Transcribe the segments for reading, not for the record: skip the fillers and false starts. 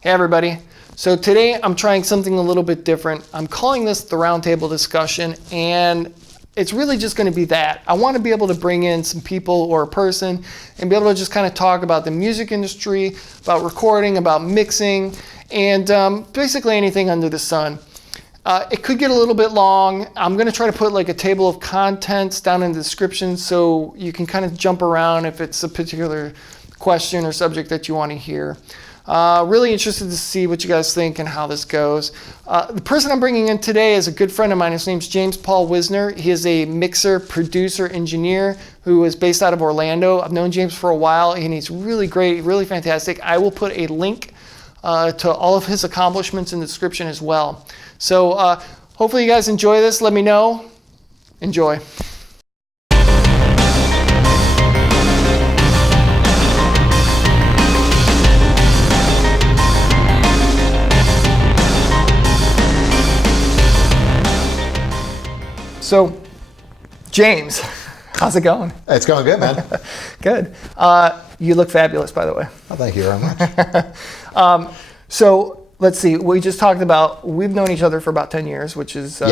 Hey everybody. So today I'm trying something a little bit different. I'm calling this the roundtable discussion, and it's really just going to be that. I want to be able to bring in some people or a person and be able to just kind of talk about the music industry, about recording, about mixing, and basically anything under the sun. It could get a little bit long. I'm going to try to put like a table of contents down in the description so you can kind of jump around if it's a particular question or subject that you want to hear. Really interested to see what you guys think and how this goes. The person I'm bringing in today is a good friend of mine. His name's James Paul Wisner. He is a mixer, producer, engineer who is based out of Orlando. I've known James for a while, and he's really great, really fantastic. I will put a link to all of his accomplishments in the description as well. So hopefully you guys enjoy this. Let me know. Enjoy. So, James, how's it going? It's going good, man. Good. You look fabulous, by the way. Oh, thank you very much. So, let's see. We just talked about, we've known each other for about 10 years, which is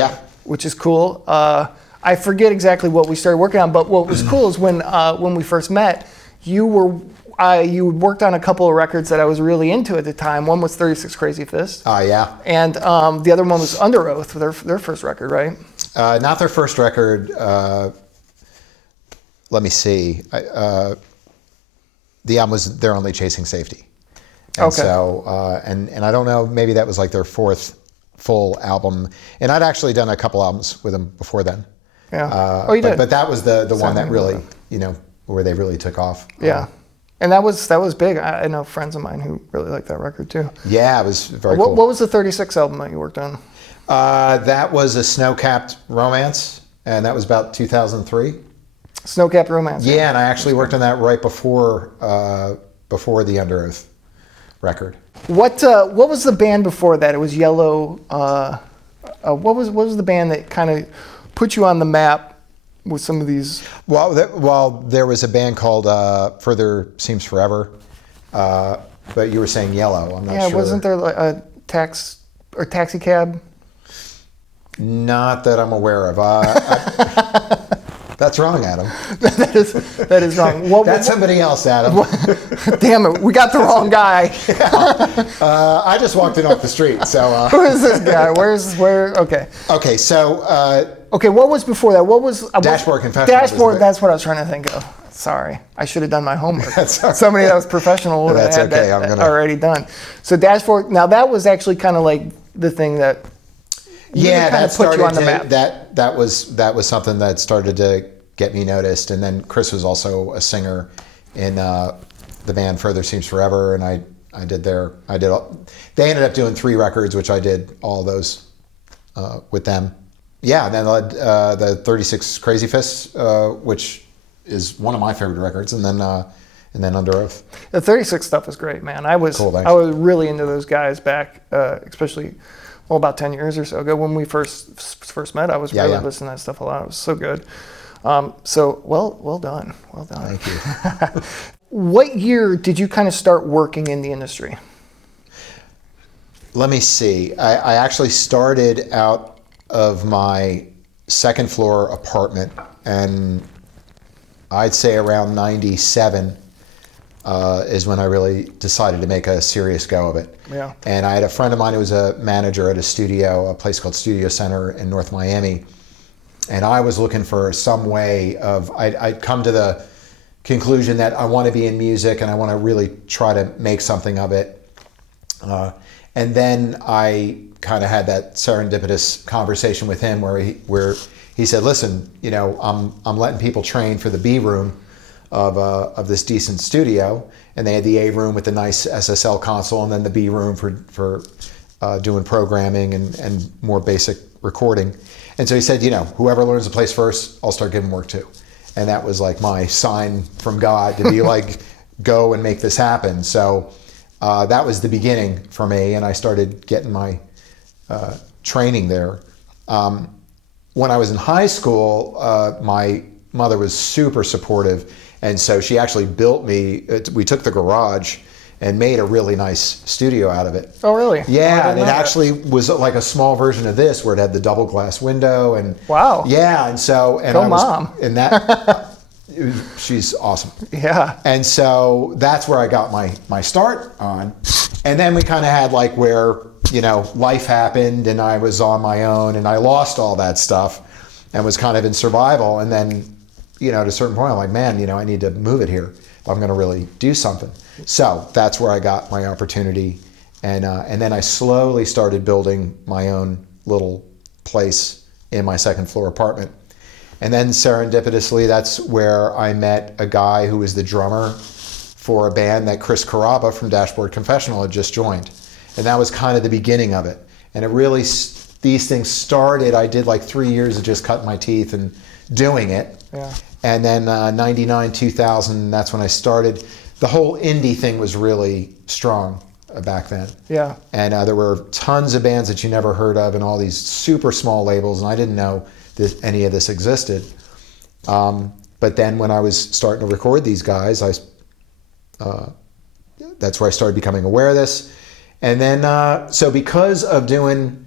cool. I forget exactly what we started working on, but what was cool is when we first met, you worked on a couple of records that I was really into at the time. One was 36 Crazy Fists. Oh, yeah. And the other one was Under Oath, their first record, right? Not their first record. Let me see. The album was They're Only Chasing Safety. And okay. So, and I don't know, maybe that was like their fourth full album. And I'd actually done a couple albums with them before then. Yeah. You did. But that was the one that really, where they really took off. Yeah. And that was big. I know friends of mine who really like that record too. Yeah, it was very cool. What was the 36 album that you worked on? That was a Snow-Capped Romance, and that was about 2003. Snow-Capped Romance. Yeah, and I actually worked on that right before the Under Oath record. What was the band before that? It was Yellow. What was the band that kind of put you on the map with some of these? Well, there was a band called Further Seems Forever, but you were saying Yellow. I'm not sure. Yeah, wasn't there like a Taxi Cab? Not that I'm aware of. That's wrong, Adam. that is wrong. That's somebody else, Adam. Damn it, we got the wrong guy. Yeah. I just walked in off the street, so. Who is this guy? Where? Okay. Okay, so. Okay, what was before that? What was Dashboard Confessional? Dashboard. That's what I was trying to think of. Sorry, I should have done my homework. Somebody that was professional would have had that already done. So Dashboard. Now that was actually kind of like the thing that. That put you on the map. That was something that started to get me noticed, and then Chris was also a singer in the band Further Seems Forever, and they ended up doing 3 records, which I did all those with them. Yeah, and then the 36 Crazy Fists, which is one of my favorite records, and then Under Oath. The 36 stuff is great, man. I was really into those guys back, especially. Well, about 10 years or so ago when we first met, I was really listening to that stuff a lot. It was so good. So well done. Well done. Thank you. What year did you kind of start working in the industry? Let me see. I actually started out of my second floor apartment, and I'd say around 97 is when I really decided to make a serious go of it. Yeah. And I had a friend of mine who was a manager at a place called Studio Center in North Miami. And I was looking for some way of, I'd come to the conclusion that I want to be in music and I want to really try to make something of it. And then I kind of had that serendipitous conversation with him where he said, listen, I'm letting people train for the B room of this decent studio, and they had the A room with the nice SSL console, and then the B room for doing programming and more basic recording. And so he said, whoever learns the place first, I'll start giving work to. And that was like my sign from God to be like, go and make this happen. So that was the beginning for me, and I started getting my training there. When I was in high school, my mother was super supportive, and so she actually built me. We took the garage and made a really nice studio out of it. Oh, really? Yeah, and it actually was like a small version of this where it had the double glass window and wow. Yeah, and so and Go I was Mom. and that she's awesome. Yeah. And so that's where I got my start on. And then we kind of had like where, you know, life happened and I was on my own and I lost all that stuff and was kind of in survival. And then, you know, at a certain point, I'm like, man, you know, I need to move it here if I'm going to really do something. So that's where I got my opportunity. And then I slowly started building my own little place in my second floor apartment. And then serendipitously, that's where I met a guy who was the drummer for a band that Chris Carrabba from Dashboard Confessional had just joined. And that was kind of the beginning of it. And it really, these things started, I did like 3 years of just cutting my teeth and doing it. Yeah. And then 99, 2000, that's when I started. The whole indie thing was really strong back then. Yeah. And there were tons of bands that you never heard of and all these super small labels, and I didn't know any of this existed. But then when I was starting to record these guys, that's where I started becoming aware of this. And then, so because of doing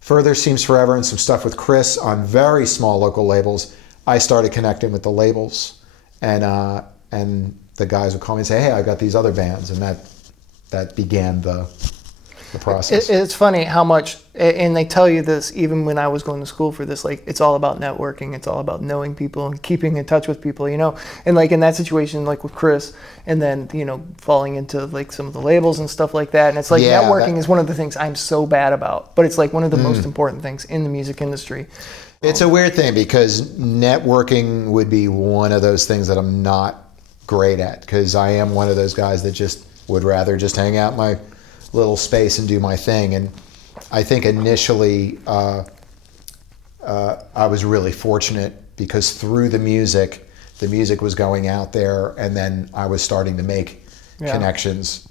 Further Seems Forever and some stuff with Chris on very small local labels, I started connecting with the labels, and the guys would call me and say, hey, I got these other bands, and that began the process. It's funny how much, and they tell you this even when I was going to school for this, like it's all about networking, it's all about knowing people and keeping in touch with people, you know, and like in that situation, like with Chris, and then, you know, falling into like some of the labels and stuff like that, and it's like networking is one of the things I'm so bad about, but it's like one of the most important things in the music industry. It's a weird thing because networking would be one of those things that I'm not great at, because I am one of those guys that just would rather just hang out my little space and do my thing. And I think initially I was really fortunate because through the music was going out there, and then I was starting to make connections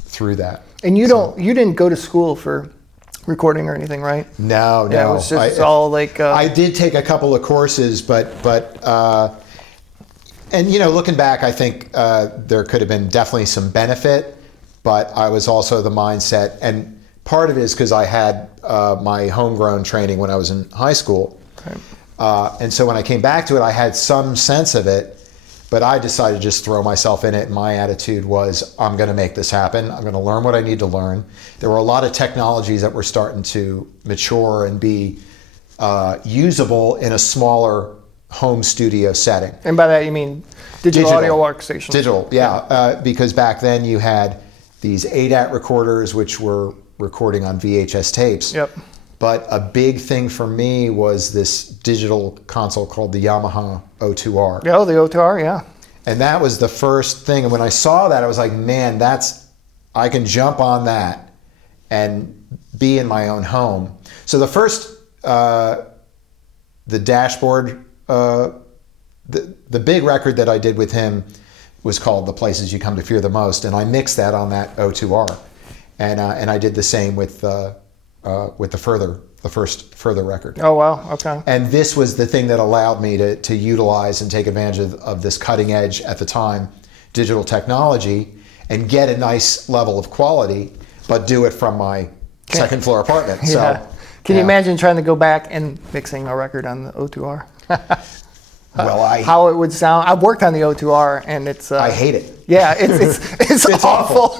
through that. And you didn't go to school for recording or anything, right? No. Yeah, it was just all like... I did take a couple of courses, but and you know, looking back, I think there could have been definitely some benefit, but I was also the mindset, and part of it is because I had my homegrown training when I was in high school. Okay. And so when I came back to it, I had some sense of it, but I decided to just throw myself in it. And my attitude was, I'm going to make this happen. I'm going to learn what I need to learn. There were a lot of technologies that were starting to mature and be usable in a smaller home studio setting. And by that you mean digital audio workstations? Digital, yeah. Because back then you had these ADAT recorders, which were recording on VHS tapes. Yep. But a big thing for me was this digital console called the Yamaha O2R. Oh, the O2R, yeah. And that was the first thing. And when I saw that, I was like, man, I can jump on that and be in my own home. So the first, the Dashboard, the big record that I did with him was called The Places You Come to Fear the Most. And I mixed that on that O2R. And I did the same with the first Further record. Oh, wow, okay. And this was the thing that allowed me to utilize and take advantage of this cutting edge, at the time, digital technology, and get a nice level of quality, but do it from my second floor apartment. Yeah. So, Can you imagine trying to go back and mixing a record on the O2R? Well, how it would sound. I've worked on the O2R, and it's... I hate it. Yeah, it's awful.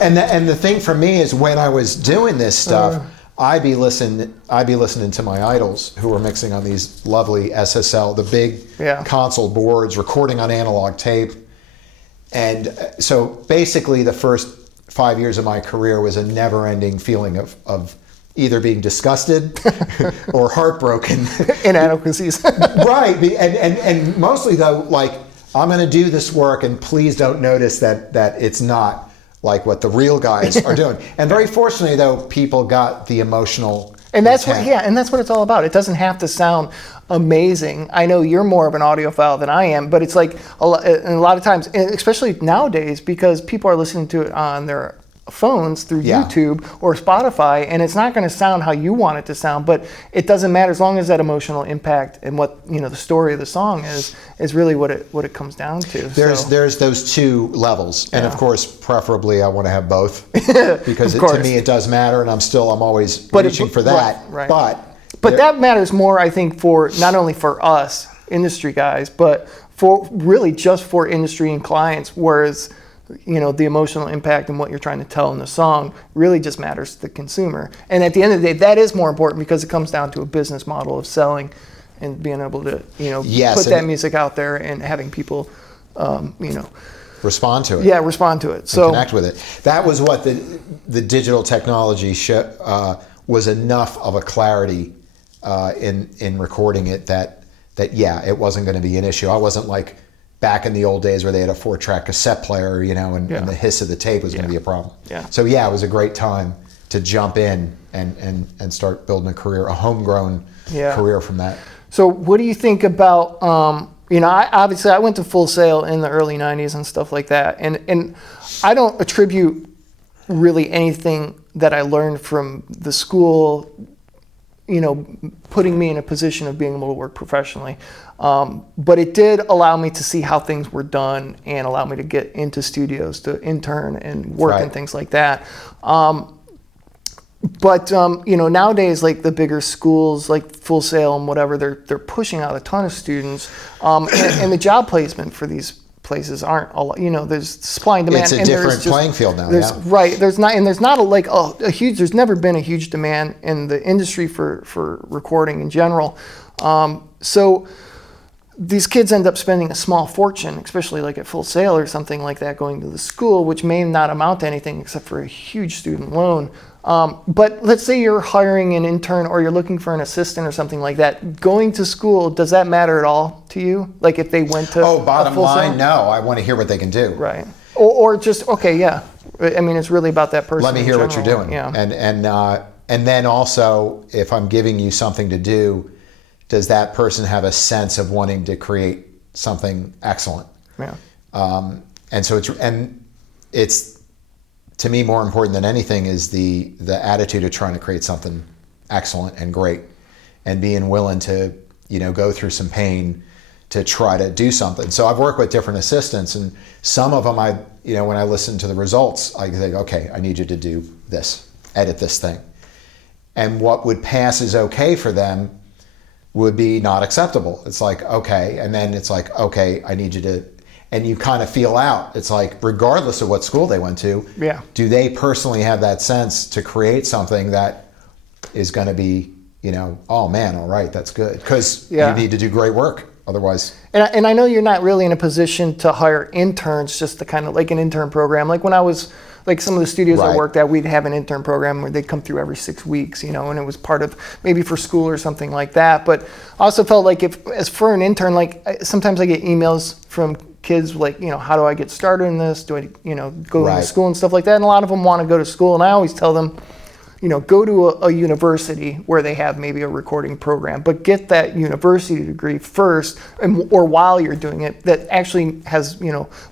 And the thing for me is, when I was doing this stuff, I'd be listening to my idols who were mixing on these lovely SSL, the big console boards, recording on analog tape. And so basically the first 5 years of my career was a never-ending feeling of either being disgusted or heartbroken. Inadequacies. Right. And mostly, though, like, I'm going to do this work, and please don't notice that it's not like what the real guys are doing. And very fortunately, though, people got the emotional and that's intent. and that's what it's all about. It doesn't have to sound amazing. I know you're more of an audiophile than I am, but it's like a lot of times, especially nowadays, because people are listening to it on their phones through Yeah. YouTube or Spotify, and it's not going to sound how you want it to sound, but it doesn't matter as long as that emotional impact and what the story of the song is really what it comes down to. There's those two levels, and of course, preferably I want to have both because to me it does matter, and I'm always reaching for that. Right. But that matters more, I think, for not only for us industry guys, but for really just for industry and clients. Whereas the emotional impact and what you're trying to tell in the song really just matters to the consumer. And at the end of the day, that is more important because it comes down to a business model of selling and being able to, put that music out there and having people, respond to it. Yeah, respond to it. So connect with it. That was what the digital technology was enough of a clarity in recording it that it wasn't going to be an issue. I wasn't like back in the old days where they had a 4-track cassette player, and the hiss of the tape was going to be a problem. Yeah. So it was a great time to jump in and start building a career, a homegrown career from that. So what do you think about, I went to Full Sail in the early 90s and stuff like that. And I don't attribute really anything that I learned from the school, putting me in a position of being able to work professionally. But it did allow me to see how things were done and allow me to get into studios to intern and work and things like that. But nowadays, like the bigger schools, like Full Sail and whatever, they're pushing out a ton of students, and the job placement for these places aren't a lot. There's supply and demand. It's a different playing field now. Right. There's not a huge. There's never been a huge demand in the industry for recording in general. So these kids end up spending a small fortune, especially like at Full Sail or something like that, going to the school, which may not amount to anything except for a huge student loan. But let's say you're hiring an intern or you're looking for an assistant or something like that. Going to school, does that matter at all to you? Like if they went to bottom line, no. I want to hear what they can do. Right. Or just, okay, yeah. I mean, it's really about that person. Let me hear what you're doing. Yeah. And then also, if I'm giving you something to do, does that person have a sense of wanting to create something excellent? Yeah. And so it's to me more important than anything is the attitude of trying to create something excellent and great, and being willing to go through some pain to try to do something. So I've worked with different assistants, and some of them when I listen to the results, I think, okay, I need you to do this, edit this thing, and what would pass as okay for them would be not acceptable. It's like, okay. And then it's like, okay, I need you to, and you kind of feel out. It's like, regardless of what school they went to, do they personally have that sense to create something that is going to be, oh man, all right, that's good. Because you need to do great work. Otherwise. And I know you're not really in a position to hire interns, just to kind of like an intern program. Like when I was, like some of the studios I worked at, we'd have an intern program where they'd come through every 6 weeks, and it was part of maybe for school or something like that. But I also felt like as for an intern, like sometimes I get emails from kids like, how do I get started in this? Do I, go to school and stuff like that? And a lot of them want to go to school, and I always tell them, go to a university where they have maybe a recording program, but get that university degree first, or while you're doing it, that actually has,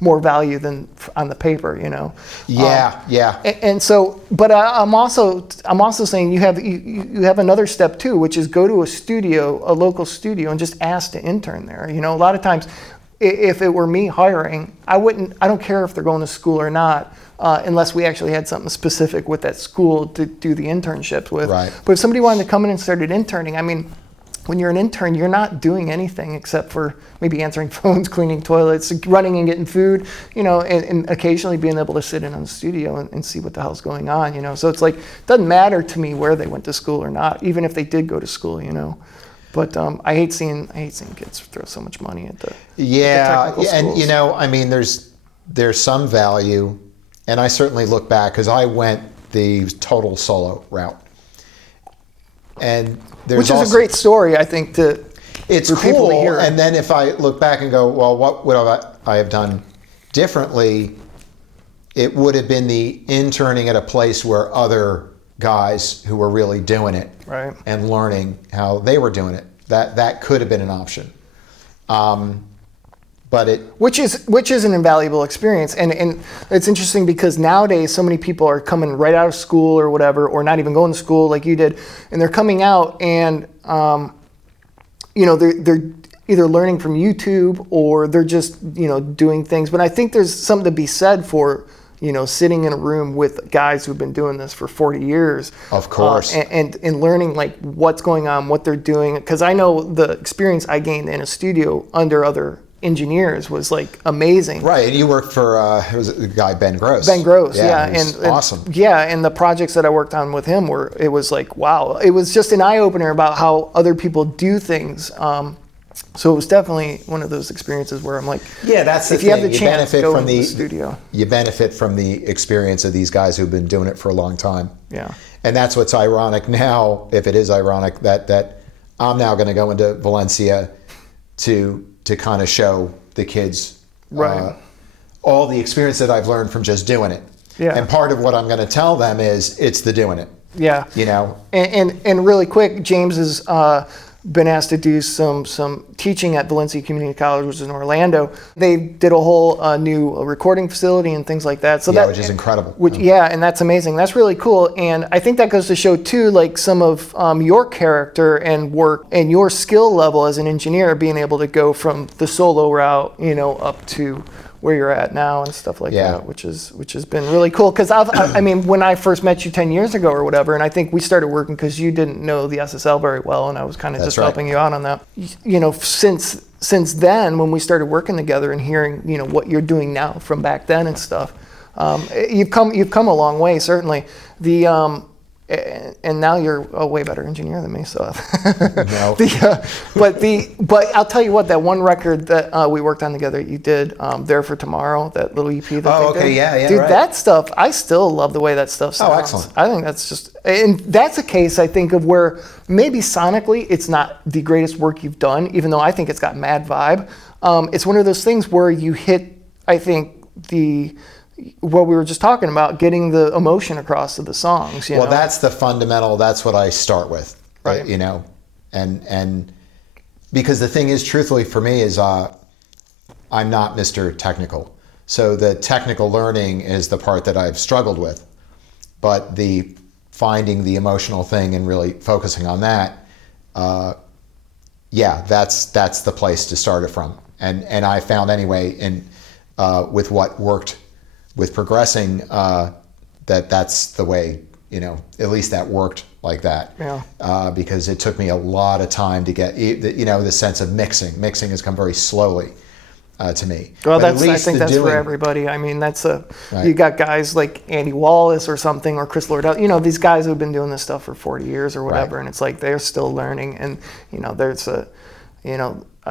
more value than on the paper, And so, but I'm also saying you have another step too, which is go to a local studio, and just ask to intern there. A lot of times, if it were me hiring, I don't care if they're going to school or not. Unless we actually had something specific with that school to do the internships with. Right. But if somebody wanted to come in and started interning, I mean, when you're an intern, you're not doing anything except for maybe answering phones, cleaning toilets, running and getting food, and occasionally being able to sit in on the studio and see what the hell's going on, So it's like, it doesn't matter to me where they went to school or not, even if they did go to school, But I hate seeing kids throw so much money at the technical schools. And I mean, there's some value. And I certainly look back, because I went the total solo route. And which is a great story, I think, it's for cool. People to hear. And then if I look back and go, well, what would I have done differently? It would have been the interning at a place where other guys who were really doing it and learning how they were doing it. That could have been an option. which is an invaluable experience, and it's interesting because nowadays so many people are coming right out of school or whatever, or not even going to school like you did, and they're coming out and they're either learning from YouTube or they're just doing things. But I think there's something to be said for sitting in a room with guys who've been doing this for 40 years. Of course. And learning like what's going on, what they're doing. Because I know the experience I gained in a studio under other engineers was like amazing. Right, and you worked for it was the guy Ben Gross. Ben Gross, yeah. And awesome. Yeah, and the projects that I worked on with him it was like, wow. It was just an eye-opener about how other people do things. So it was definitely one of those experiences where I'm like, yeah, that's the if thing. You have the chance, benefit go from into the studio. You benefit from the experience of these guys who've been doing it for a long time. Yeah. And that's what's ironic now, if it is ironic, that I'm now going to go into Valencia to kind of show the kids all the experience that I've learned from just doing it. Yeah. And part of what I'm going to tell them is it's the doing it. Yeah. And really quick, James has been asked to do some teaching at Valencia Community College, which is in Orlando. They did a whole new recording facility and things like that. So which is incredible. And that's amazing. That's really cool. And I think that goes to show too, like some of your character and work and your skill level as an engineer, being able to go from the solo route, up to where you're at now and stuff like that, which has been really cool. Because I mean, when I first met you 10 years ago or whatever, and I think we started working because you didn't know the SSL very well, and I was kind of just helping you out on that. Since then, when we started working together and hearing what you're doing now from back then and stuff, you've come a long way, certainly. And now you're a way better engineer than me. So, no. But I'll tell you what, that one record that we worked on together, you did There for Tomorrow, that little EP. Yeah, dude, right. That stuff, I still love the way that stuff sounds. Oh, excellent. I think that's just, and that's a case I think of where maybe sonically it's not the greatest work you've done, even though I think it's got mad vibe. It's one of those things where you hit, I think, what we were just talking about, getting the emotion across to the songs. Well, that's the fundamental. That's what I start with, right? And because the thing is, truthfully, for me, is I'm not Mr. Technical, so the technical learning is the part that I've struggled with, but the finding the emotional thing and really focusing on that, that's the place to start it from. And I found anyway, with what worked with progressing, that's the way, at least that worked like that. Yeah. Because it took me a lot of time to get, the sense of mixing. Mixing has come very slowly to me. Well, I think that's for everybody. I mean, you got guys like Andy Wallace or something, or Chris Lordell, these guys who've been doing this stuff for 40 years or whatever, and it's like they're still learning. And,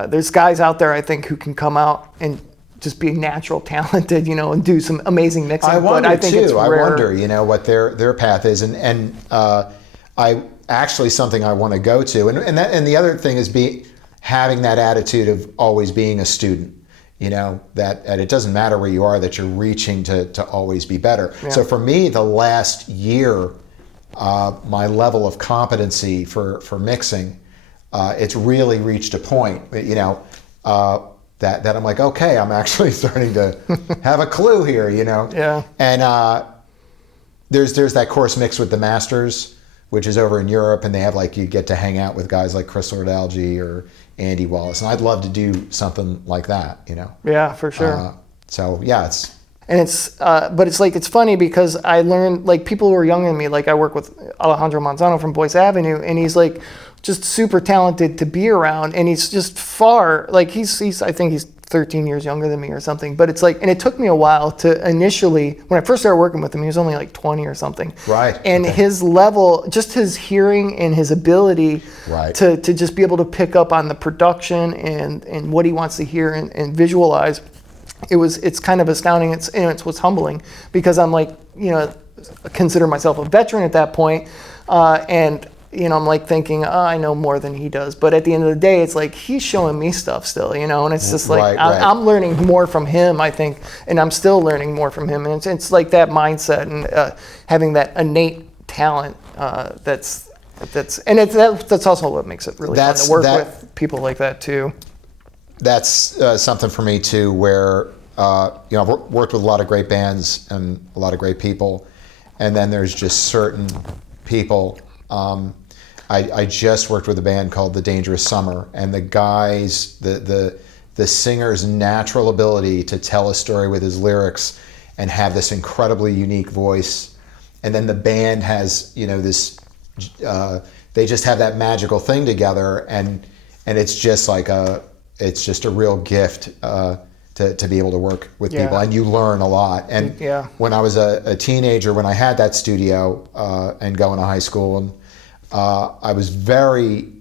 there's guys out there, I think, who can come out and just be natural talented, and do some amazing mixing. I wonder but I think too. It's rare. I wonder, what their path is, and I actually something I want to go to, and the other thing is having that attitude of always being a student. That it doesn't matter where you are, that you're reaching to always be better. Yeah. So for me, the last year, my level of competency for mixing, it's really reached a point, that I'm like, okay, I'm actually starting to have a clue here, Yeah. And there's that course Mix with the Masters, which is over in Europe, and they have you get to hang out with guys like Chris Lordell or Andy Wallace, and I'd love to do something like that, Yeah, for sure. But it's funny because I learned, people who are younger than me, I work with Alejandro Manzano from Boyce Avenue, and he's just super talented to be around, and he's just far, he's I think he's 13 years younger than me or something, but it's and it took me a while to initially, when I first started working with him, he was only 20 or something. Right. And his level, just his hearing and his ability to just be able to pick up on the production and what he wants to hear and visualize, it's kind of astounding. It's what's humbling, because I'm consider myself a veteran at that point, and I'm thinking, I know more than he does. But at the end of the day, it's he's showing me stuff still, and it's just I'm learning more from him, I think, and I'm still learning more from him. And it's that mindset and having that innate talent that's also what makes it really fun to work with people like that too. that's something for me too, where I've worked with a lot of great bands and a lot of great people, and then there's just certain people. I just worked with a band called The Dangerous Summer, and the guys, the singer's natural ability to tell a story with his lyrics and have this incredibly unique voice, and then the band has this. They just have that magical thing together, and it's just like it's just a real gift to be able to work with people, and you learn a lot. And when I was a teenager, when I had that studio and going to high school, and I was very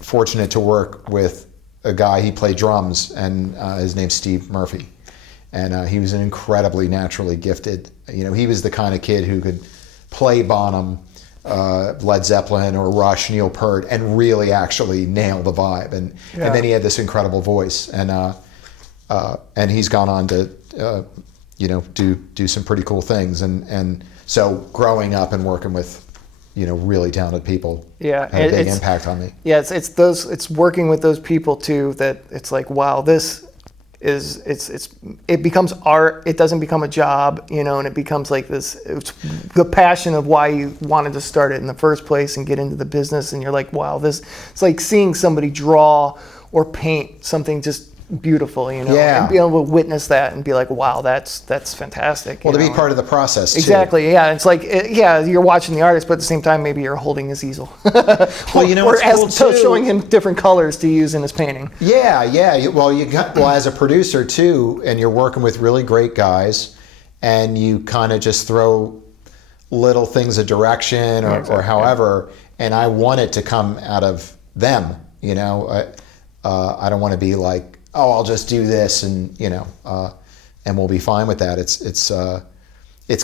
fortunate to work with a guy. He played drums, and his name's Steve Murphy, and he was an incredibly naturally gifted. He was the kind of kid who could play Bonham, Led Zeppelin or Rush, Neil Peart, and really actually nail the vibe. And then he had this incredible voice, and he's gone on to do some pretty cool things. And so growing up and working with really talented people had a big impact on me. Yeah, it's working with those people too that it's like, wow, this is it becomes art. It doesn't become a job, and it becomes like this. It's the passion of why you wanted to start it in the first place and get into the business. And you're like, wow, it's like seeing somebody draw or paint something just beautiful, and be able to witness that and be like, wow, that's fantastic. Well, to be part of the process too. Exactly. Yeah, it's like you're watching the artist, but at the same time, maybe you're holding his easel. Well, or showing him different colors to use in his painting. Yeah. Well, as a producer too, and you're working with really great guys, and you kind of just throw little things of direction or however, and I want it to come out of them. I don't want to be like, oh, I'll just do this, and and we'll be fine with that. It's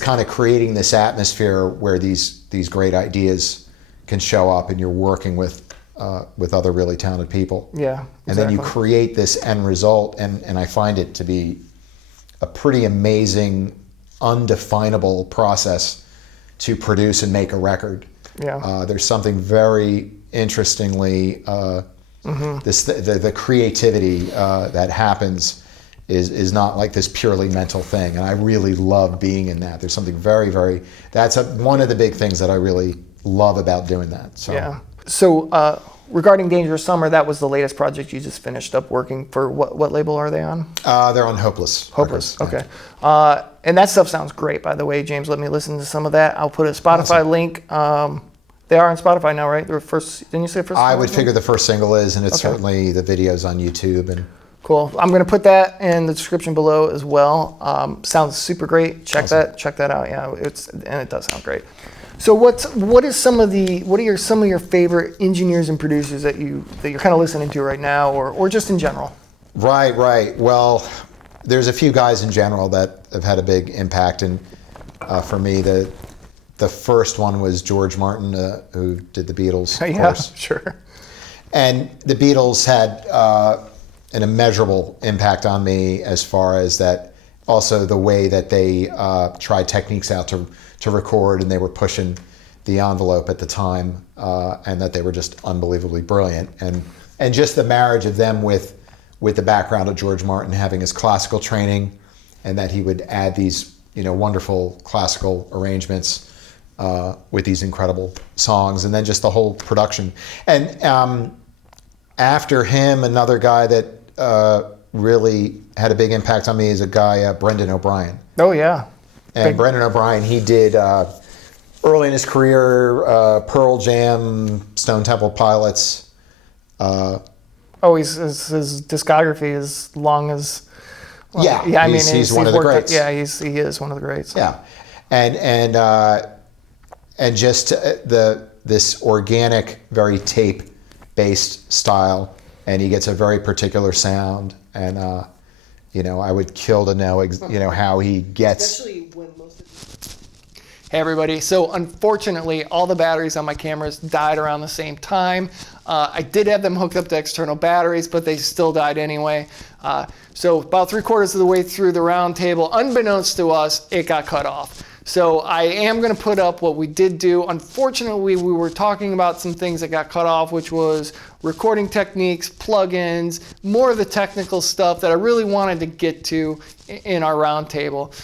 kind of creating this atmosphere where these great ideas can show up, and you're working with other really talented people. Yeah, exactly. And then you create this end result, and I find it to be a pretty amazing, undefinable process to produce and make a record. Yeah. There's something very interestingly. The creativity that happens is not like this purely mental thing, and I really love being in that. There's something very, very. That's one of the big things that I really love about doing that. So. Yeah. So regarding Dangerous Summer, that was the latest project you just finished up working for. What label are they on? They're on Hopeless. Hopeless. Okay. And that stuff sounds great, by the way, James. Let me listen to some of that. I'll put a Spotify link. They are on Spotify now, right? Didn't you say first? I would figure the first single is, and it's certainly the videos on YouTube. And cool. I'm going to put that in the description below as well. Sounds super great. Check that out. Yeah, it does sound great. So what are some of your favorite engineers and producers that you're kind of listening to right now, or just in general? Right. Well, there's a few guys in general that have had a big impact, and for me, the first one was George Martin, who did the Beatles, of course. Sure. And the Beatles had an immeasurable impact on me as far as that. Also, the way that they tried techniques out to record, and they were pushing the envelope at the time, and that they were just unbelievably brilliant. And just the marriage of them with the background of George Martin having his classical training, and that he would add these wonderful classical arrangements. With these incredible songs, and then just the whole production. And after him, another guy that really had a big impact on me is a guy, Brendan O'Brien. Oh, yeah. And Brendan O'Brien, he did, early in his career, Pearl Jam, Stone Temple Pilots. His discography is long as... Well, yeah, he's one of the greats. He is one of the greats. Yeah. And just this organic, very tape-based style, and he gets a very particular sound, and I would kill to know how he gets. Especially when most of Hey everybody, so unfortunately all the batteries on my cameras died around the same time. I did have them hooked up to external batteries, but they still died anyway. So about 3/4 of the way through the round table, unbeknownst to us, it got cut off. So I am going to put up what we did do. Unfortunately, we were talking about some things that got cut off, which was recording techniques, plugins, more of the technical stuff that I really wanted to get to in our roundtable.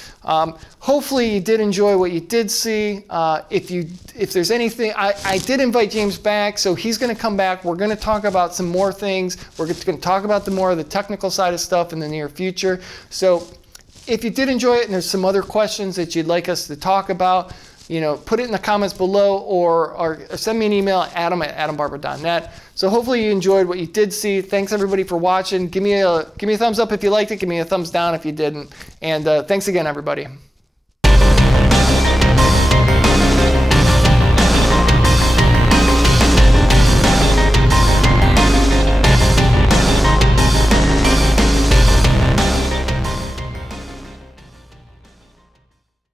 Hopefully you did enjoy what you did see. If there's anything, I did invite James back, so he's going to come back. We're going to talk about some more things. We're going to talk about more of the technical side of stuff in the near future. So if you did enjoy it and there's some other questions that you'd like us to talk about, put it in the comments below or send me an email at adam@adambarber.net. So hopefully you enjoyed what you did see. Thanks everybody for watching. Give me a thumbs up if you liked it. Give me a thumbs down if you didn't. And thanks again, everybody.